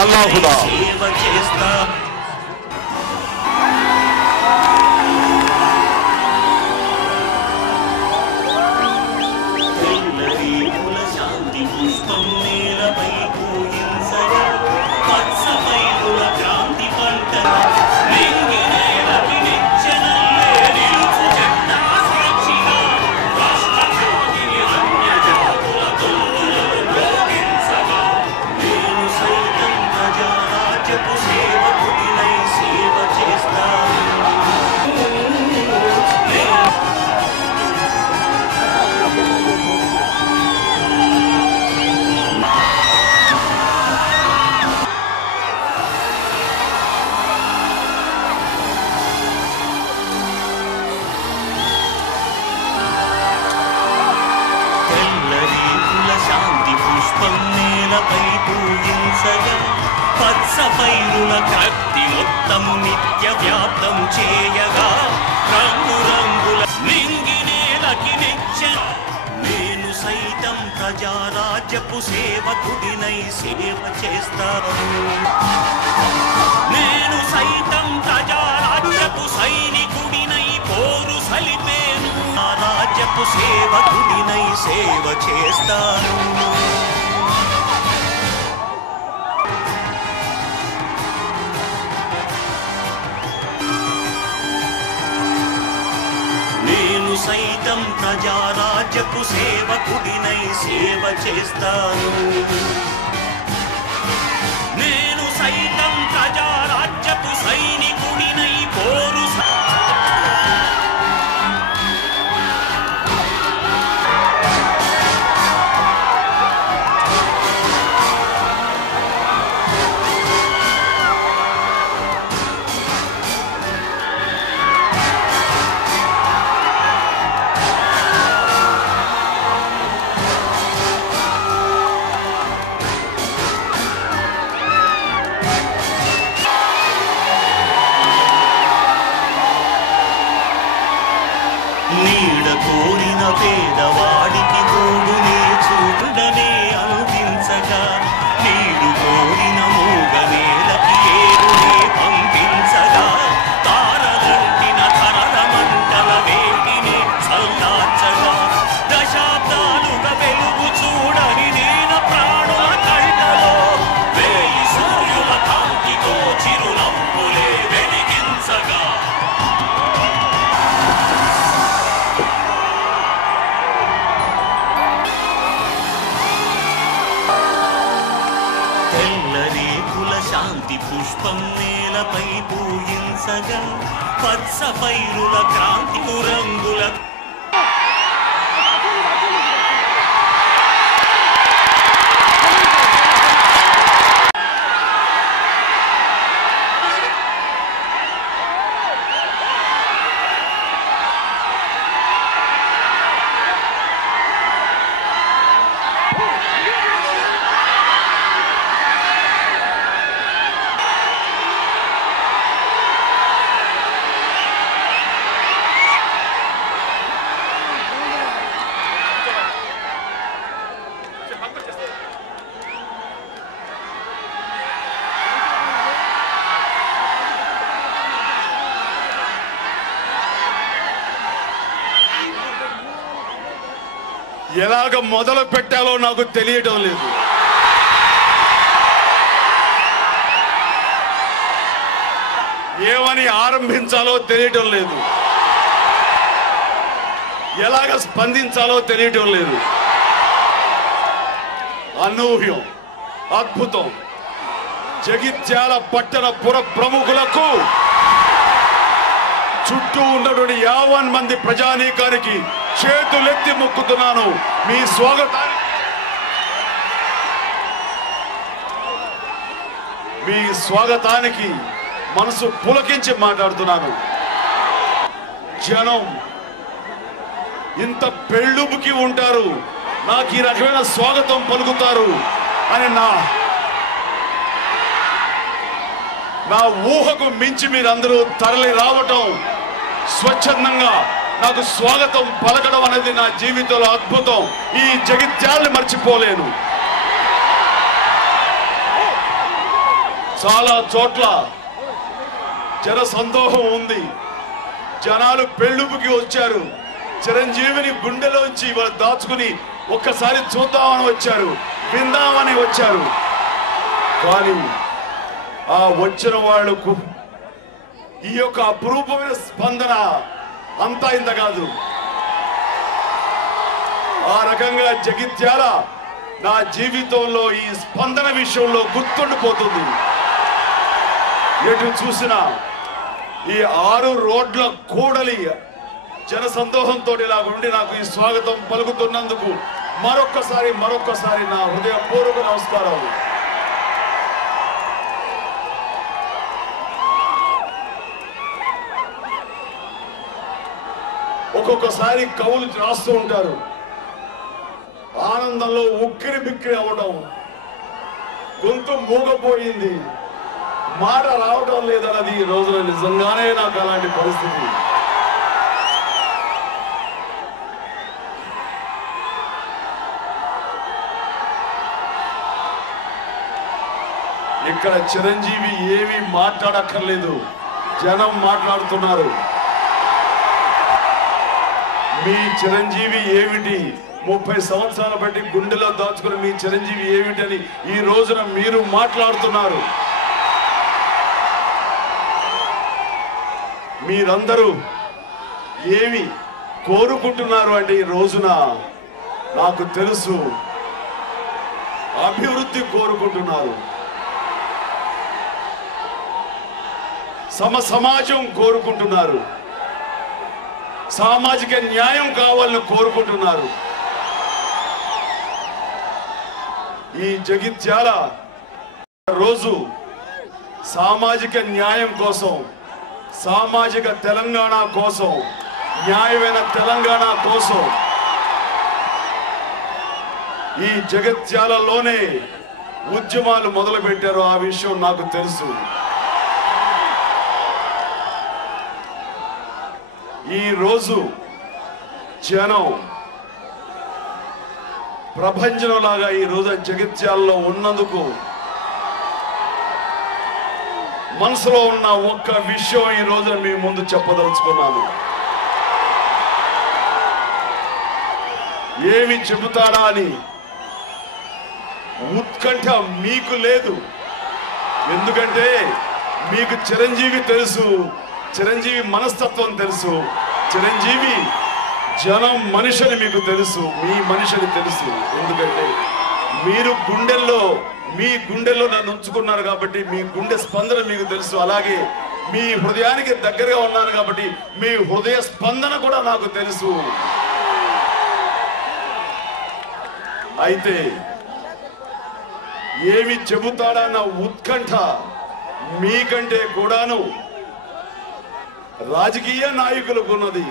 అల్లాహుదా పచ్చపైరుల కత్తి మొత్తము నిత్య వ్యాప్తం చేయగా రంగు రంగుల నింగినేలకి నిచ్చెన నేను సైతం ప్రజారాజ్యపు సేవకుడినై సేవ చేస్తాను నేను సైతం ప్రజారాజ్యపు సైనికుడినై పోరు సలిపేను ఆ రాజ్యపు సేవకుడినై సేవ చేస్తాను సైతం ప్రజారాజ్యపు సేవకుడినై సేవ చేస్తాను నేను సైతం ప్రజారాజ్యపు సైనికుడినై పోరు నీడ కోరిన పేదవాడికి తోడునే చూడనే అందించగా నీడు కోరిన మూగనేలకి ఏరునే పంపించగా తారలంటిన ధరల మంటల వేడిని చల్లార్చగా దశాబ్దాలుగా వెలుగు చూడని నేల ప్రాణుల కళ్ళలో వేయి సూర్యుల కాంతితో చిరునవ్వులే వెలిగించగా శాంతి పుష్పం నేలపై పూయించగా పచ్చ పైరుల క్రాంతి రంగుల ఎలాగ మొదలు పెట్టాలో నాకు తెలియటం లేదు ఏమని ఆరంభించాలో తెలియటం లేదు ఎలాగ స్పందించాలో తెలియటం లేదు అనూహ్యం అద్భుతం జగిత్యాల పట్టణ పుర ప్రముఖులకు చుట్టూ ఉన్నటువంటి 50 మంది ప్రజానీకానికి చేతులెత్తి మొక్కుతున్నాను మీ స్వాగతానికి మనసు పులకించి మాట్లాడుతున్నాను జనం ఇంత పెళ్ళుబుకి ఉంటారు నాకు ఈ రకమైన స్వాగతం పలుకుతారు అని నా ఊహకు మించి మీరందరూ తరలి రావటం స్వచ్ఛందంగా నాకు స్వాగతం పలకడం అనేది నా జీవితంలో అద్భుతం ఈ జగిత్యాలని మర్చిపోలేను చాలా చోట్ల జన సందోహం ఉంది. జనాలు పెళ్ళుపుకి వచ్చారు. చిరంజీవిని గుండెలోంచి వాళ్ళు దాచుకుని ఒక్కసారి చూద్దామని వచ్చారు, విందామని వచ్చారు. కానీ ఆ వచ్చిన వాళ్లకు ఈ యొక్క అపురూపమైన స్పందన అంతా ఇంత కాదు. ఆ రకంగా జగిత్యాల నా జీవితంలో ఈ స్పందన విషయంలో గుర్తుండిపోతుంది. ఎటు చూసినా ఈ 6 రోడ్ల కూడలి జన సందోహంతో ఇలా ఉండి నాకు ఈ స్వాగతం పలుకుతున్నందుకు మరొక్కసారి నా హృదయపూర్వక నమస్కారాలు. ఒక్కొక్కసారి కవులు రాస్తూ ఉంటారు, ఆనందంలో ఉక్కిరి బిక్కిరి అవడం, గొంతు మూగపోయింది, మాట రావడం లేదన్నది ఈ రోజున నిజంగానే నాకు అలాంటి పరిస్థితి. ఇక్కడ చిరంజీవి ఏమీ మాట్లాడక్కర్లేదు, జనం మాట్లాడుతున్నారు. మీ చిరంజీవి ఏమిటి, 30 సంవత్సరాలు బట్టి గుండెలో దాచుకుని మీ చిరంజీవి ఏమిటని ఈ రోజున మీరు మాట్లాడుతున్నారు. మీరందరూ ఏమి కోరుకుంటున్నారు అంటే ఈ రోజున నాకు తెలుసు, అభివృద్ధి కోరుకుంటున్నారు, సమాజం కోరుకుంటున్నారు, సామాజిక న్యాయం కావాలని కోరుకుంటున్నారు. ఈ జగిత్యాల రోజు సామాజిక న్యాయం కోసం, సామాజిక తెలంగాణ కోసం, న్యాయమైన తెలంగాణ కోసం ఈ జగిత్యాలలోనే ఉద్యమాలు మొదలు పెట్టారు. ఆ విషయం నాకు తెలుసు. ఈ రోజు జనం ప్రపంచంలాగా ఈ రోజు జగిత్యాలలో ఉన్నందుకు మనసులో ఉన్న ఒక్క విషయం ఈ రోజు మీ ముందు చెప్పదలుచుకున్నాను. ఏమి చెబుతాడా అని ఉత్కంఠ మీకు లేదు. ఎందుకంటే మీకు చిరంజీవి తెలుసు, చిరంజీవి మనస్తత్వం తెలుసు, చిరంజీవి జనం మనిషిని మీకు తెలుసు, మీ మనిషిని తెలుసు. ఎందుకంటే మీరు మీ గుండెల్లో నన్ను ఉంచుకున్నారు కాబట్టి మీ గుండె స్పందన మీకు తెలుసు. అలాగే మీ హృదయానికి దగ్గరగా ఉన్నాను కాబట్టి మీ హృదయ స్పందన కూడా నాకు తెలుసు. అయితే ఏమి చెబుతాడన్న ఉత్కంఠ మీకంటే కూడాను రాజకీయ నాయకులకు ఉన్నది.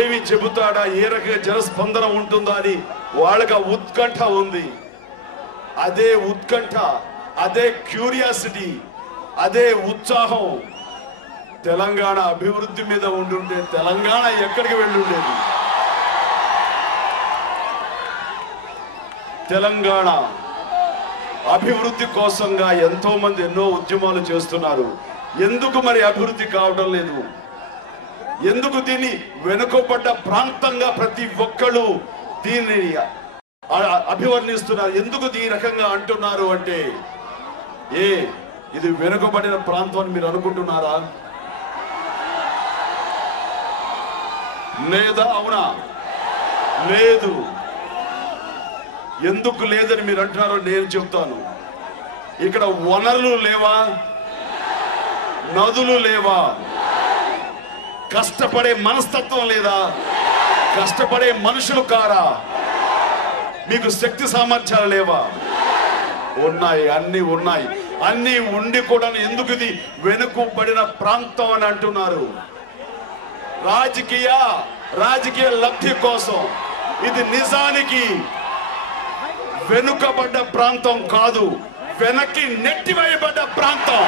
ఏమి చెబుతాడా, ఏ రకంగా జనస్పందన ఉంటుందా అని వాళ్ళకి ఆ ఉత్కంఠ ఉంది. అదే ఉత్కంఠ, అదే క్యూరియాసిటీ, అదే ఉత్సాహం తెలంగాణ అభివృద్ధి మీద ఉండుంటే తెలంగాణ ఎక్కడికి వెళ్ళుండేది. తెలంగాణ అభివృద్ధి కోసంగా ఎంతో మంది ఎన్నో ఉద్యమాలు చేస్తున్నారు. ఎందుకు మరి అభివృద్ధి కావడం లేదు? ఎందుకు దీన్ని వెనుకబడ్డ ప్రాంతంగా ప్రతి ఒక్కళ్ళు దీన్ని అభివర్ణిస్తున్నారు? ఎందుకు ఈ రకంగా అంటున్నారు అంటే, ఇది వెనుకబడిన ప్రాంతం అని మీరు అనుకుంటున్నారా? లేదా? అవునా? లేదు. ఎందుకు లేదని మీరు అంటున్నారో నేను చెప్తాను. ఇక్కడ వనరులు లేవా? నదులు లేవా? కష్టపడే మనస్తత్వం లేదా? కష్టపడే మనుషులు కారా? మీకు శక్తి సామర్థ్యాలు లేవా? ఉన్నాయి, అన్ని ఉన్నాయి. అన్ని ఉండి కూడా ఎందుకు ఇది వెనుకబడిన ప్రాంతం అని అంటున్నారు? రాజకీయ లబ్ధి కోసం. ఇది నిజానికి వెనుకబడ్డ ప్రాంతం కాదు, వెనక్కి నెట్టివేయబడ్డ ప్రాంతం.